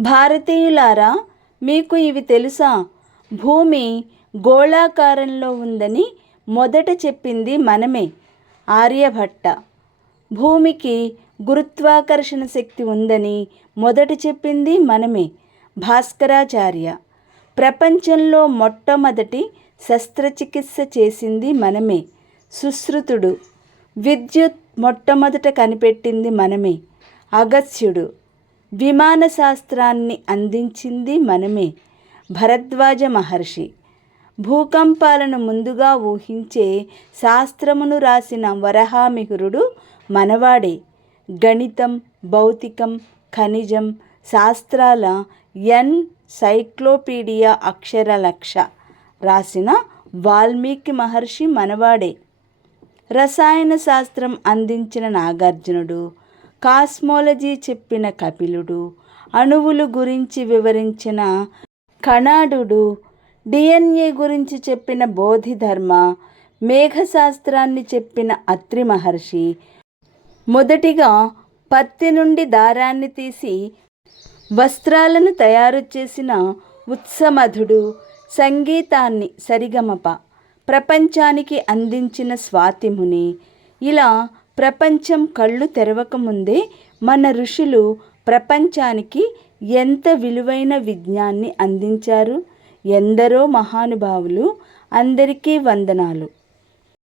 భారతీయులారా మీకు ఇవి తెలుసా? భూమి గోళాకారంలో ఉందని మొదట చెప్పింది మనమే ఆర్యభట్ట. భూమికి గురుత్వాకర్షణ శక్తి ఉందని మొదట చెప్పింది మనమే భాస్కరాచార్య. ప్రపంచంలో మొట్టమొదటి శస్త్రచికిత్స చేసింది మనమే సుశ్రుతుడు. విద్యుత్ మొట్టమొదట కనిపెట్టింది మనమే అగస్త్యుడు. విమాన శాస్త్రాన్ని అందించింది మనమే. భరద్వాజ మహర్షి. భూకంపాలను ముందుగా ఊహించే శాస్త్రమును రాసిన వరహామిహిరుడు మనవాడే. గణితం భౌతికం ఖనిజం శాస్త్రాల ఎన్ సైక్లోపీడియా అక్షరలక్ష రాసిన వాల్మీకి మహర్షి మనవాడే. రసాయన శాస్త్రం అందించిన నాగార్జునుడు కాస్మాలజీ చెప్పిన కపిలుడు అణువులు గురించి వివరించిన కణాడు డిఎన్ఏ గురించి చెప్పిన బోధిధర్మ మేఘశాస్త్రాన్ని చెప్పిన అత్రి మహర్షి మొదటిగా పత్తి నుండి దారాన్ని తీసి వస్త్రాలను తయారు చేసిన ఉత్సమధుడు సంగీతాన్ని సరిగమప ప్రపంచానికి అందించిన స్వాతిముని ఇలా ప్రపంచం కళ్ళు తెరవకముందే మన ఋషులు ప్రపంచానికి ఎంత విలువైన విజ్ఞాన్ని అందించారు? ఎందరో మహానుభావులు అందరికీ వందనాలు.